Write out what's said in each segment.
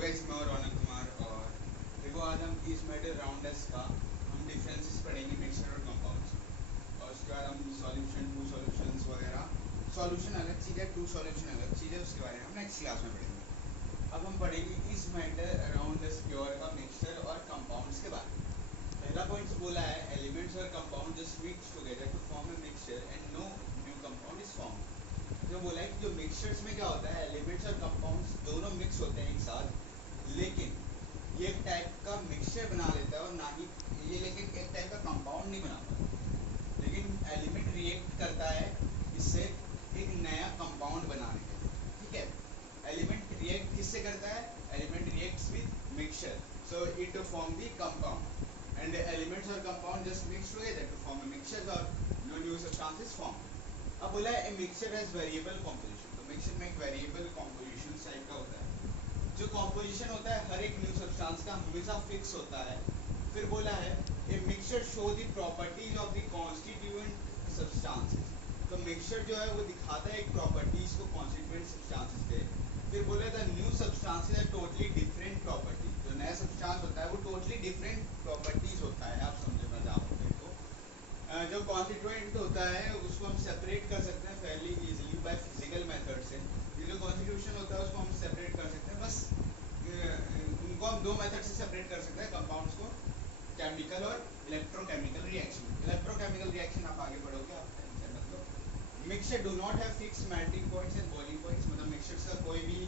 Guys, मैं रौनक कुमार और देखो आज हम इस मेटल राउंडर्स का हम डिफरेंसेस पढ़ेंगे मिक्सचर और कंपाउंड्स में। और उसके बाद हम सॉल्यूशन टू सॉल्यूशंस वगैरह, सॉल्यूशन अलग चीज़ है, टू सॉल्यूशन अलग चीज़ है, उसके बारे में हम नेक्स्ट क्लास में पढ़ेंगे। अब हम पढ़ेंगे इस मेटल अराउंड द स्क्वायर का मिक्सचर और कंपाउंड्स के बारे में। पहला पॉइंट बोला है एलिमेंट्स और compound just mix together to form a mixture and no new compound is form. जो बोला है कि जो मिक्सचर्स में क्या होता है, एलिमेंट्स और कंपाउंड्स दोनों मिक्स होते हैं एक साथ, लेकिन ये एक टाइप का मिक्सचर बना लेता है और ना ही ये लेकिन एक टाइप का कंपाउंड नहीं बना पाता। लेकिन एलिमेंट रिएक्ट करता है इससे एक नया कंपाउंड बनाने के लिए, ठीक है। एलिमेंट रिएक्ट किससे करता है? Element reacts with mixture, so it to form the compound and elements और compound just mix together to form a mixture और नो न्यू सब्सटेंसेस फॉर्म। अब बोला है मिक्सचर हैज वेरिएबल कंपोजिशन, तो मिक्सचर में एक वेरिएबल कंपोजिशन टाइप का होता है। जो कंपोजिशन होता है हर एक न्यू सब्सटेंस का हमेशा फिक्स होता है। फिर बोला है a mixture show the properties of the constituent substances, तो मिक्सचर जो है वो दिखाता है एक प्रॉपर्टीज को कॉन्स्टिट्यूएंट सब्सटेंसेस के। फिर बोला था न्यू सब्सटेंसेस है टोटली डिफरेंट प्रॉपर्टीज, जो नया सब्सटेंस होता है वो टोटली डिफरेंट प्रॉपर्टीज होता है। आप समझे मैं जहाँ जो कॉन्स्टिट्यूएंट होता है उसको हम सेपरेट कर सकते हैं फैरली इजीली बाय फिजिकल मेथड से। ये जो कॉन्स्टिट्यूशन होता है उसको हम सेपरेट कर सकते हैं, बस उनको हम दो मेथड से सेपरेट कर सकते हैं कंपाउंड्स को, केमिकल और इलेक्ट्रोकेमिकल रिएक्शन। इलेक्ट्रोकेमिकल रिएक्शन आप आगे बढ़ोगे, आप टेंशन मत लो। Mixture do not have fix melting points and boiling points, मतलब मिक्सचर का कोई भी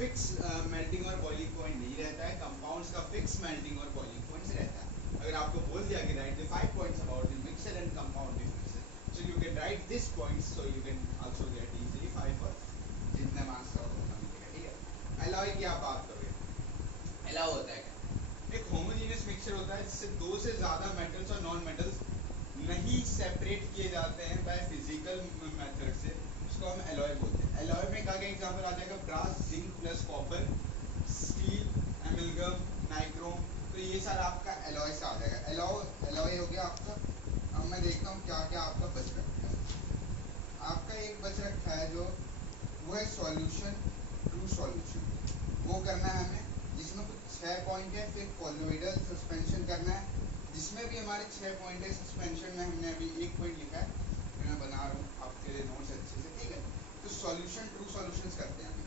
फिक्स मेल्टिंग और बॉइलिंग पॉइंट नहीं रहता है। कंपाउंड्स का फिक्स मेल्टिंग और बॉइलिंग पॉइंट्स रहता है। अगर आपको बोल दिया कि write the 5 points about the mixer and compound differences, so you can write this points, so you can also get easily 5 for जितने मार्क्स का होगा मिलेगा, ठीक है। अलाउ की आप बात करोगे, अलाउ होता है क्या? एक होमोजेनियस मिक्सचर होता है जिससे दो से ज्यादा मेटल्स और नॉन मेटल्स नहीं सेपरेट किए जाते हैं बाय फिजिकल मेथड से, उसको हम एलॉय बोलते हैं। एलॉय में क्या एग्जांपल आ जाएगा? Brass, zinc plus copper, steel, amalgam, nichrome, तो ये सारा आपका एलॉय से आ जाएगा। एलॉय हो गया आपका। अब मैं देखता हूँ क्या क्या आपका बच रखा है। आपका एक बच रखा है जो वो है सॉल्यूशन टू सॉल्यूशन, वो करना है हमें, जिसमें कुछ 6 पॉइंट है। फिर कॉलोइडल सस्पेंशन करना है, जिसमें भी हमारे 6 पॉइंट है। सस्पेंशन में हमने अभी 1 पॉइंट लिखा है, फिर मैं बना रहा हूँ आपके लिए नोट्स अच्छे से, ठीक है। तो सॉल्यूशन टू सॉल्यूशंस करते हैं हम,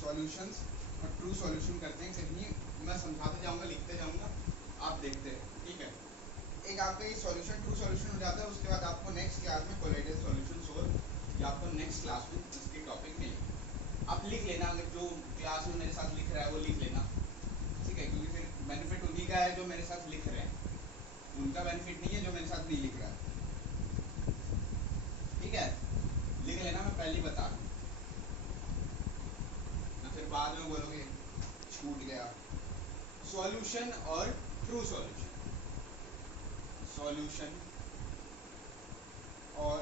सॉल्यूशंस और ट्रू सॉल्यूशन करते हैं। कहीं मैं समझाते जाऊंगा, लिखते जाऊंगा, आप देखते हैं, ठीक है। एक आपका ये सॉल्यूशन टू सॉल्यूशन हो जाता है, उसके बाद आपको नेक्स्ट क्लास में कोलाइडल सॉल्यूशन सोल्व या आपको नेक्स्ट क्लास में इसके टॉपिक मिलेंगे। आप लिख लेना, अगर जो क्लास में मेरे साथ लिख रहा है वो लिख लेना, ठीक है, क्योंकि फिर बेनिफिट उन्हीं का है जो मेरे साथ लिख रहे हैं, उनका बेनिफिट नहीं है जो मेरे साथ नहीं लिख रहा है, ठीक है। लिख लेना, मैं पहले ही बता रहा हूँ ना, फिर बाद में बोलोगे छूट गया। सॉल्यूशन और ट्रू सॉल्यूशन, सॉल्यूशन और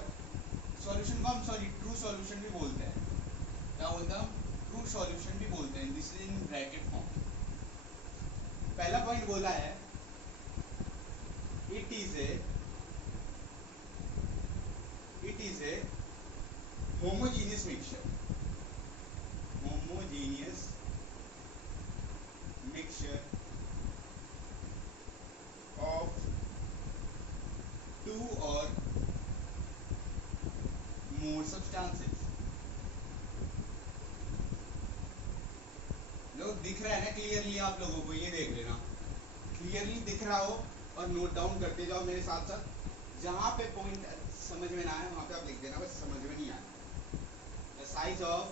सॉल्यूशन को हम ट्रू सॉल्यूशन भी बोलते हैं। क्या बोलते हैं हम? ट्रू सॉल्यूशन भी बोलते हैं। This is in bracket form. पहला पॉइंट बोला है it is a homogeneous mixture, homogeneous mixture of two और मोर सब्सटेंसेस। लोग दिख रहा है ना क्लियरली? आप लोगों को ये देख लेना, क्लियरली दिख रहा हो और नोट डाउन करते जाओ मेरे साथ साथ। जहां पे पॉइंट समझ में ना आए वहां पे आप लिख देना, बस समझ में नहीं आया। द साइज ऑफ,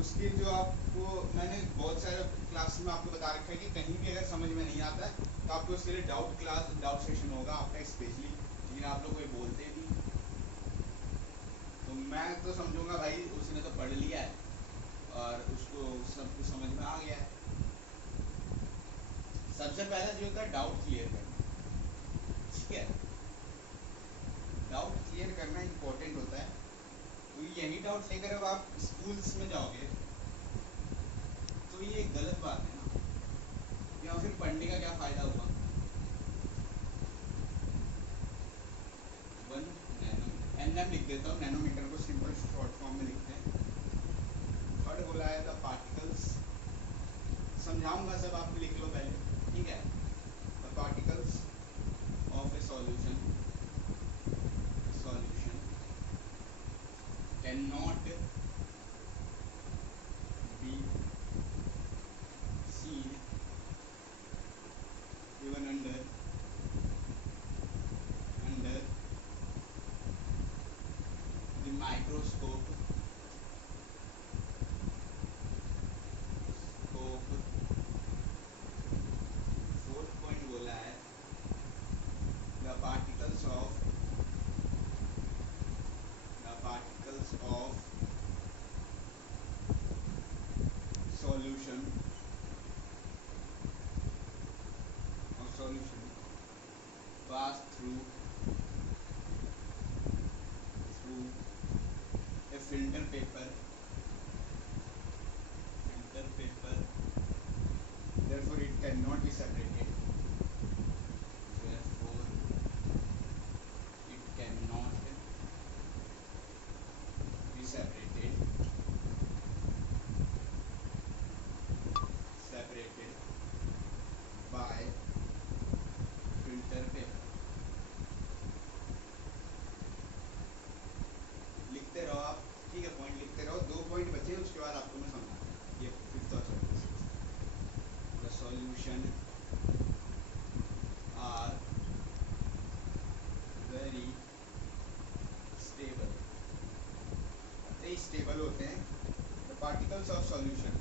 उसकी जो आपको मैंने बहुत सारे क्लास में आपको बता रखा है कि कहीं भी अगर समझ में नहीं आता है तो आपको उसके लिए डाउट क्लास, डाउट सेशन होगा आपका स्पेशली, लेकिन आप लोग कोई बोलते नहीं। तो मैं तो समझूंगा भाई उसने तो पढ़ लिया है और उसको सब कुछ समझ में आ गया है। सबसे पहला जो होता है डाउट क्लियर करना, ठीक है। डाउट क्लियर करना इंपॉर्टेंट होता है, क्योंकि यही डाउट लेकर अब आप स्कूल्स में जाओगे तो ये गलत बात है ना, या फिर पढ़ने का क्या फायदा हुआ। 1 नैनो, एनएम लिख देता हूँ, नैनोमीटर को सिंपल शॉर्ट फॉर्म में लिखते हैं। थर्ड बोला है है द पार्टिकल्स, समझाऊंगा सब, आप लिख लो पहले, ठीक है। The particles of A solution can not be seen even under the microscope fourth point बोला है the particles of solution pass through a filter paper, therefore it cannot be separated, separated by filter paper। लिखते रहो आप, ठीक है, point लिखते रहो, 2 point बचे, उसके बाद आपको मैं समझाऊंगा। ये फिफ्थ और the solution are very stable, stable होते हैं द पार्टिकल्स ऑफ सॉल्यूशन,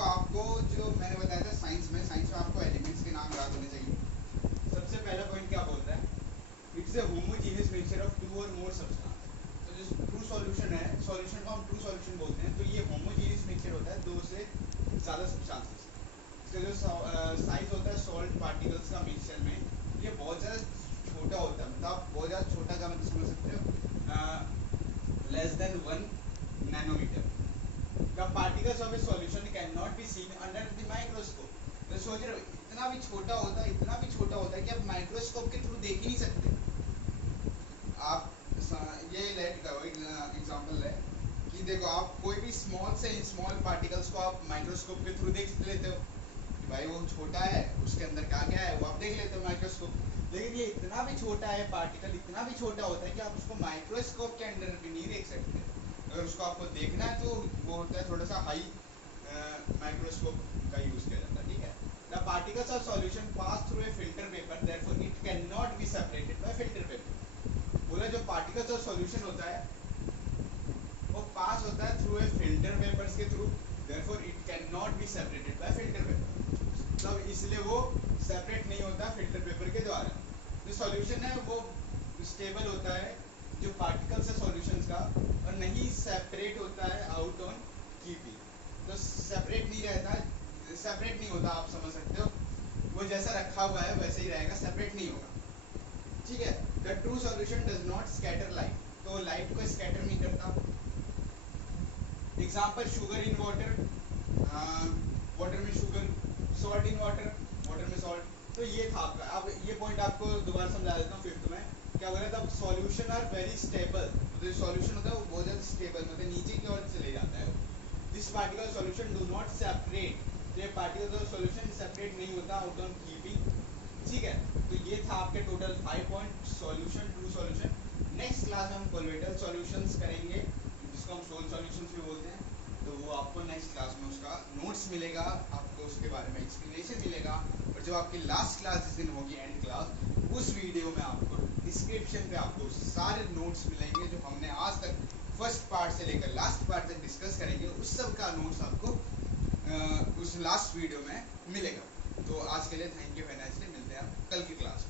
आपको जो मैंने बताया था साइंस में आपको एलिमेंट्स के नाम याद होने चाहिए। सबसे पहला पॉइंट क्या बोल रहा है, it's a homogeneous mixture of 2 और मोर सब्सटेंस। तो जो ट्रू सॉल्यूशन है, सॉल्यूशन को हम ट्रू सॉल्यूशन बोलते हैं, तो ये होमोजेनियस मिक्सचर होता है 2 से ज़्यादा सब्सटेंसेस। इसका जो साइज होता है सॉल्ट पार्टिकल्स का मिक्सचर में, ये बहुत ज़्यादा छोटा होता है, मतलब आप बहुत ज़्यादा छोटा का मतलब समझ सकते हो, less than 1 nanometre. The particles of a solution cannot be seen under the microscope। तो सोच रहे हो इतना भी छोटा होता है कि आप माइक्रोस्कोप के थ्रू देख ही नहीं सकते। आप ये लेट करो एग्जांपल है कि देखो, आप कोई भी स्मॉल से स्मॉल पार्टिकल्स को आप माइक्रोस्कोप के थ्रू देख लेते हो कि भाई वो छोटा है, उसके अंदर क्या क्या है वो आप देख लेते हो माइक्रोस्कोप। लेकिन ये इतना भी छोटा है, पार्टिकल इतना भी छोटा होता है कि आप उसको माइक्रोस्कोप के अंदर भी नहीं देख सकते। अगर उसको आपको देखना है तो वो होता है थोड़ा सा हाई माइक्रोस्कोप का यूज किया जाता है, ठीक है। The particles of solution pass through a filter paper, therefore it can not be separated by filter paper. बोला जो पार्टिकल्स ऑफ सॉल्यूशन होता है वो पास होता है थ्रू ए फिल्टर पेपर्स के through, therefore it can not be separated by filter paper. मतलब इसलिए वो सेपरेट नहीं होता फिल्टर पेपर के द्वारा। जो सॉल्यूशन है वो स्टेबल होता है, जो पार्टिकल्स है सॉल्यूशंस का, और नहीं सेपरेट होता है आउट ऑन कीपिंग। तो सेपरेट नहीं रहता, सेपरेट नहीं होता, आप समझ सकते हो, वो जैसा रखा हुआ है वैसे ही रहेगा, सेपरेट नहीं होगा, ठीक है। The true solution does not scatter light, तो लाइट को स्कैटर नहीं करता। Example sugar in water, water में sugar, salt in water, water में सॉल्ट। तो ये था आपका। अब ये पॉइंट आपको दोबारा समझा देता हूँ फिफ्थ में। क्या बोला था, सॉल्यूशन आर वेरी स्टेबल, मतलब सॉल्यूशन होता है वो बहुत ज़्यादा स्टेबल, मतलब नीचे की ओर चले जाता है। This particle solution do not separate, तो ये पार्टिकल सॉल्यूशन सेपरेट नहीं होता आउट ऑन कीपिंग, ठीक है। तो ये था आपके total 5 point, solution, true solution. Next class में हम कोलवेटल सॉल्यूशंस करेंगे, जिसको हम सोल सॉल्यूशंस भी बोलते हैं। तो वो आपको नेक्स्ट क्लास में उसका नोट्स मिलेगा, आपको उसके बारे में एक्सप्लेनेशन मिलेगा। और जब आपकी लास्ट क्लास जिस दिन होगी, एंड क्लास, उस वीडियो में आपको डिस्क्रिप्शन पे आपको सारे नोट्स मिलेंगे जो हमने आज तक फर्स्ट पार्ट से लेकर लास्ट पार्ट तक डिस्कस करेंगे। उस सब का नोट्स आपको उस लास्ट वीडियो में मिलेगा। तो आज के लिए थैंक यू वेरी मच, मिलते हैं आप कल की क्लास में।